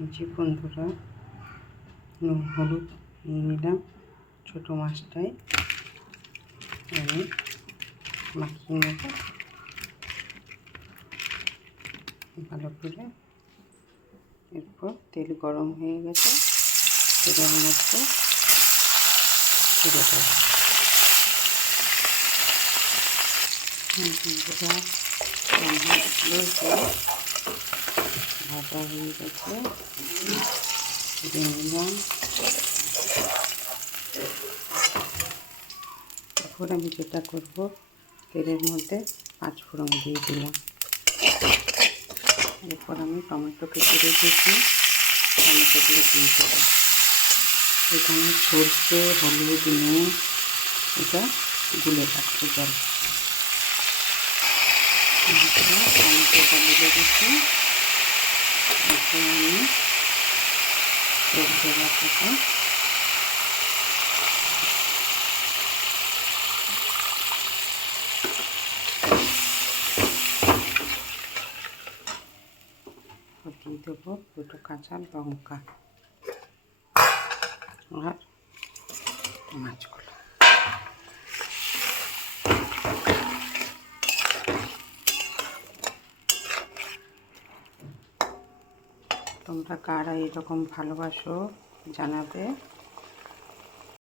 জি বন্ধুরা, নুন হলুদ নিয়ে নিলাম। ছোটো মাছটাই আমি মাখিয়ে নেব ভালো করে। এরপর তেল গরম হয়ে গেছে, তেলের মধ্যে ছেড়ে দেব। বন্ধুরা, মাছগুলো ভাজা হয়ে গেছে, তুলে নিলাম। এখন আমি যেটা করব, তেলের মধ্যে 5 ফোড়ন দিয়ে দিলাম। এরপর আমি টমেটো কেটে রেখেছি, টমেটোগুলো দিয়ে দেবো। এখানে সরষে হলুদ নুন এটা গুলে রাখতে জল। টমেটোটা গুলে রেখে এখন আমি সরষে বাটাটা দিয়ে দেবো, 2টো কাঁচা লঙ্কা আর মাছগুলো। তোমরা কারা এরকম ভালোবাসো জানাবে।